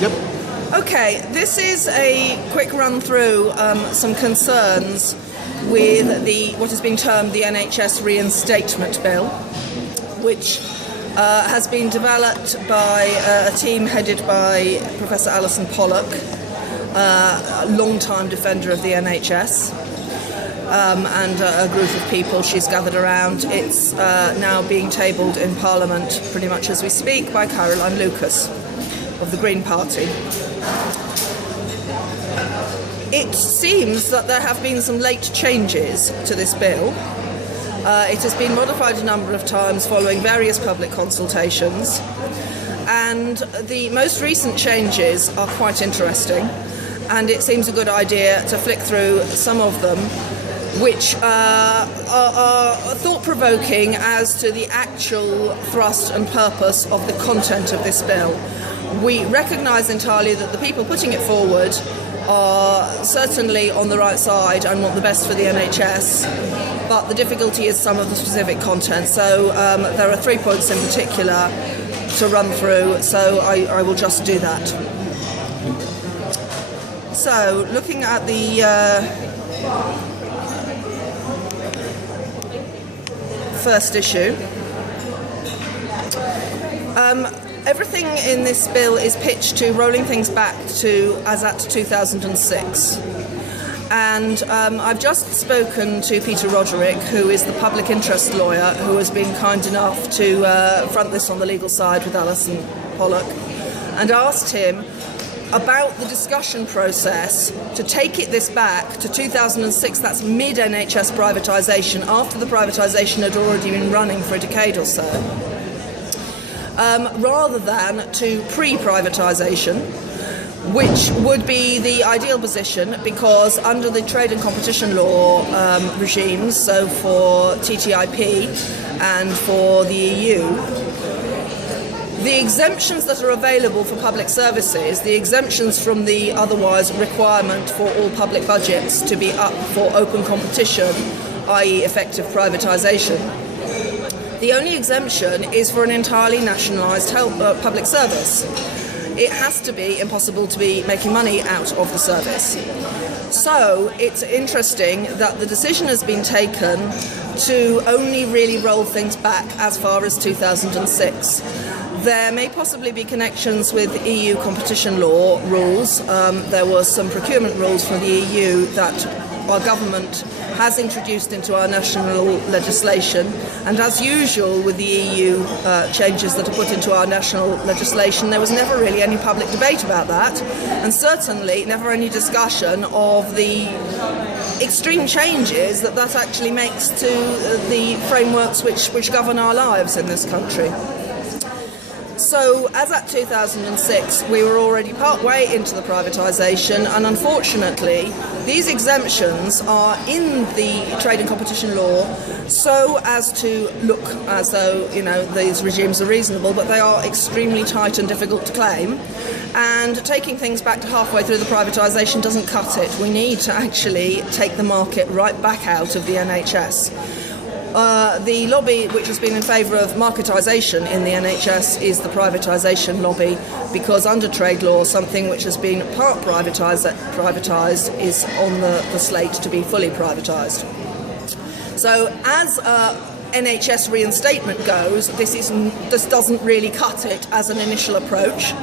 Yep. Okay, this is a quick run through some concerns with what has been termed the NHS Reinstatement Bill, which has been developed by a team headed by Professor Alison Pollock, a long-time defender of the NHS, and a group of people she's gathered around. It's now being tabled in Parliament pretty much as we speak by Caroline Lucas of the Green Party. It seems that there have been some late changes to this bill. It has been modified a number of times following various public consultations, and the most recent changes are quite interesting, and it seems a good idea to flick through some of them, which are thought-provoking as to the actual thrust and purpose of the content of this bill. We recognise entirely that the people putting it forward are certainly on the right side and want the best for the NHS, but the difficulty is some of the specific content. So there are 3 points in particular to run through, so I will just do that. So looking at the first issue, everything in this bill is pitched to rolling things back to as at 2006. And I've just spoken to Peter Roderick, who is the public interest lawyer who has been kind enough to front this on the legal side with Alison Pollock, and asked him about the discussion process to take this back to 2006, that's mid-NHS privatisation, after the privatisation had already been running for a decade or so, rather than to pre-privatisation, which would be the ideal position, because under the trade and competition law regimes, so for TTIP and for the EU, the exemptions that are available for public services, the exemptions from the otherwise requirement for all public budgets to be up for open competition, i.e. effective privatisation, the only exemption is for an entirely nationalised public service. It has to be impossible to be making money out of the service. So it's interesting that the decision has been taken to only really roll things back as far as 2006. There may possibly be connections with EU competition law rules. There was some procurement rules from the EU that our government has introduced into our national legislation, and as usual with the EU changes that are put into our national legislation, there was never really any public debate about that, and certainly never any discussion of the extreme changes that actually makes to the frameworks which govern our lives in this country. So, as at 2006, we were already part way into the privatisation, and unfortunately, these exemptions are in the trade and competition law so as to look as though, these regimes are reasonable, but they are extremely tight and difficult to claim. And taking things back to halfway through the privatisation doesn't cut it. We need to actually take the market right back out of the NHS. The lobby which has been in favour of marketisation in the NHS is the privatisation lobby, because under trade law, something which has been part privatised is on the slate to be fully privatised. So as NHS reinstatement goes, this doesn't really cut it as an initial approach.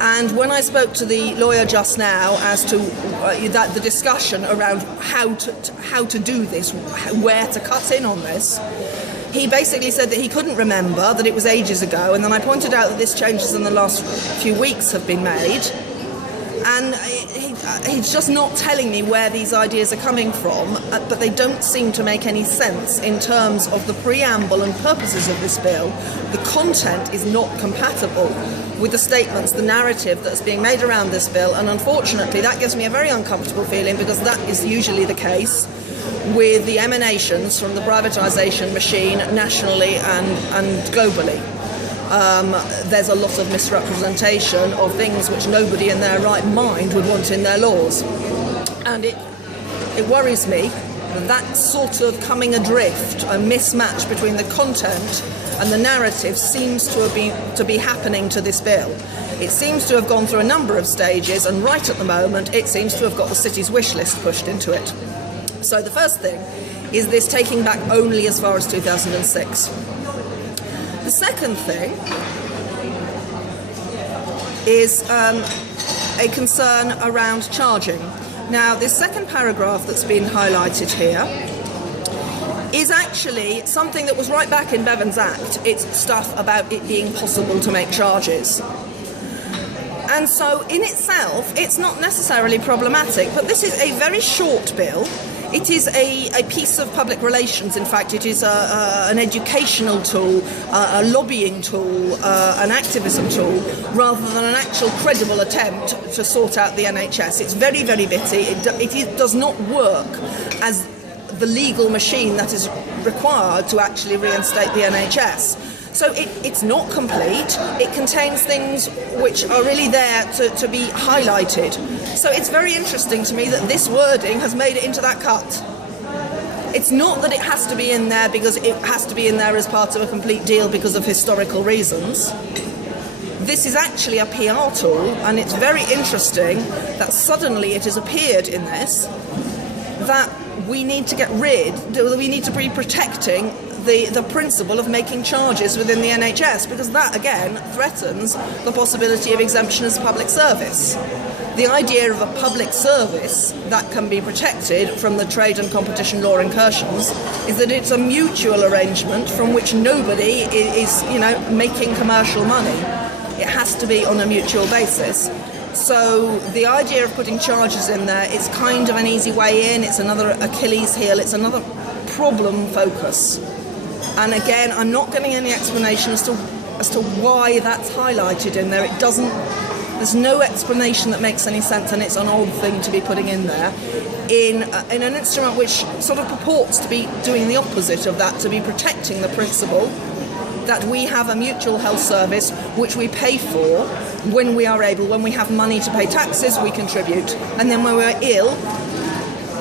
And when I spoke to the lawyer just now as to the discussion around how to do this, where to cut in on this, he basically said that he couldn't remember, that it was ages ago, and then I pointed out that this changes in the last few weeks have been made, and he's just not telling me where these ideas are coming from, but they don't seem to make any sense in terms of the preamble and purposes of this bill. The content is not compatible with the statements, the narrative that's being made around this bill, and unfortunately that gives me a very uncomfortable feeling, because that is usually the case with the emanations from the privatisation machine nationally and globally. There's a lot of misrepresentation of things which nobody in their right mind would want in their laws. And it worries me that sort of coming adrift, a mismatch between the content and the narrative seems to be happening to this bill. It seems to have gone through a number of stages, and right at the moment it seems to have got the city's wish list pushed into it. So the first thing is this taking back only as far as 2006. The second thing is a concern around charging. Now, this second paragraph that's been highlighted here is actually something that was right back in Bevan's Act. It's stuff about it being possible to make charges. And so in itself, it's not necessarily problematic, but this is a very short bill. It is a piece of public relations. In fact, it is an educational tool, a lobbying tool, an activism tool, rather than an actual credible attempt to sort out the NHS. It's very, very bitty. It does not work as the legal machine that is required to actually reinstate the NHS. So it's not complete. It contains things which are really there to be highlighted. So it's very interesting to me that this wording has made it into that cut. It's not that it has to be in there because it has to be in there as part of a complete deal because of historical reasons. This is actually a PR tool, and it's very interesting that suddenly it has appeared in this that we need to we need to be protecting the principle of making charges within the NHS, because that again threatens the possibility of exemption as a public service. The idea of a public service that can be protected from the trade and competition law incursions is that it's a mutual arrangement from which nobody is making commercial money. It has to be on a mutual basis. So the idea of putting charges in there is kind of an easy way in. It's another Achilles heel. It's another problem focus. And again, I'm not getting any explanation as to why that's highlighted in there. There's no explanation that makes any sense, and it's an odd thing to be putting in there in an instrument which sort of purports to be doing the opposite of that, to be protecting the principle that we have a mutual health service which we pay for when we are able. When we have money to pay taxes, we contribute, and then when we're ill,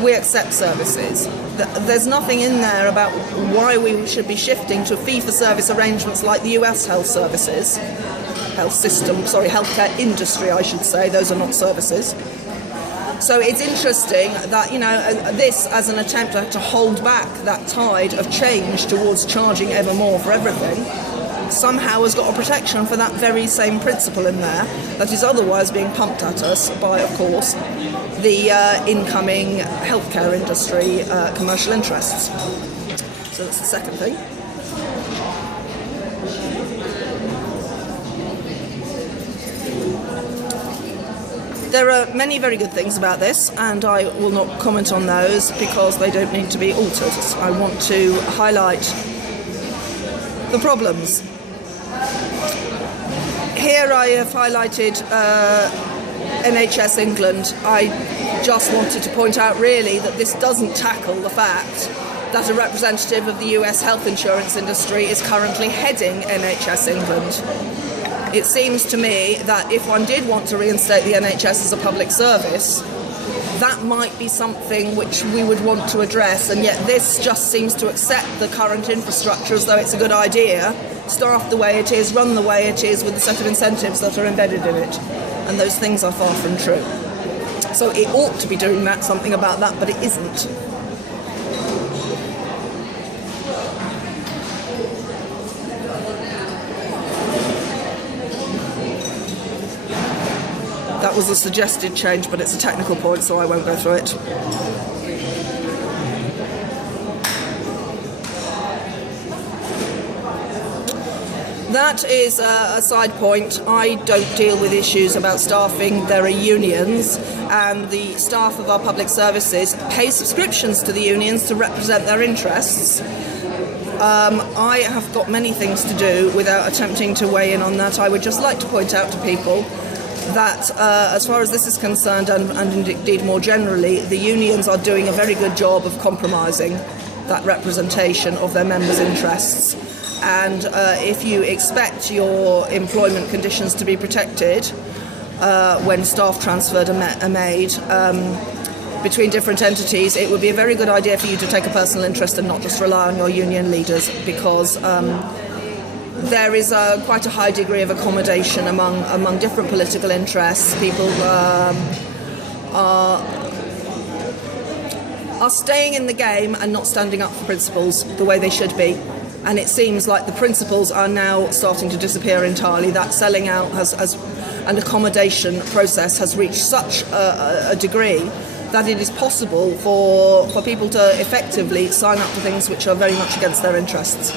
we accept services. There's nothing in there about why we should be shifting to fee-for-service arrangements like the US healthcare industry, I should say. Those are not services. So it's interesting that, this as an attempt to hold back that tide of change towards charging ever more for everything, somehow has got a protection for that very same principle in there that is otherwise being pumped at us by, of course, the incoming healthcare industry commercial interests. So that's the second thing. There are many very good things about this, and I will not comment on those because they don't need to be altered. I want to highlight the problems. Here I have highlighted NHS England. I just wanted to point out really that this doesn't tackle the fact that a representative of the US health insurance industry is currently heading NHS England. It seems to me that if one did want to reinstate the NHS as a public service, that might be something which we would want to address, and yet this just seems to accept the current infrastructure as though it's a good idea, staffed the way it is, run the way it is, with the set of incentives that are embedded in it. And those things are far from true. So it ought to be doing something about that, but it isn't. That was a suggested change, but it's a technical point, so I won't go through it. That is a side point. I don't deal with issues about staffing. There are unions, and the staff of our public services pay subscriptions to the unions to represent their interests. I have got many things to do without attempting to weigh in on that. I would just like to point out to people that as far as this is concerned, and indeed more generally, the unions are doing a very good job of compromising that representation of their members' interests. And if you expect your employment conditions to be protected when staff transferred are made between different entities, it would be a very good idea for you to take a personal interest and not just rely on your union leaders, because there is quite a high degree of accommodation among different political interests. People are staying in the game and not standing up for principles the way they should be. And it seems like the principles are now starting to disappear entirely. That selling out and accommodation process has reached such a degree that it is possible for people to effectively sign up to things which are very much against their interests.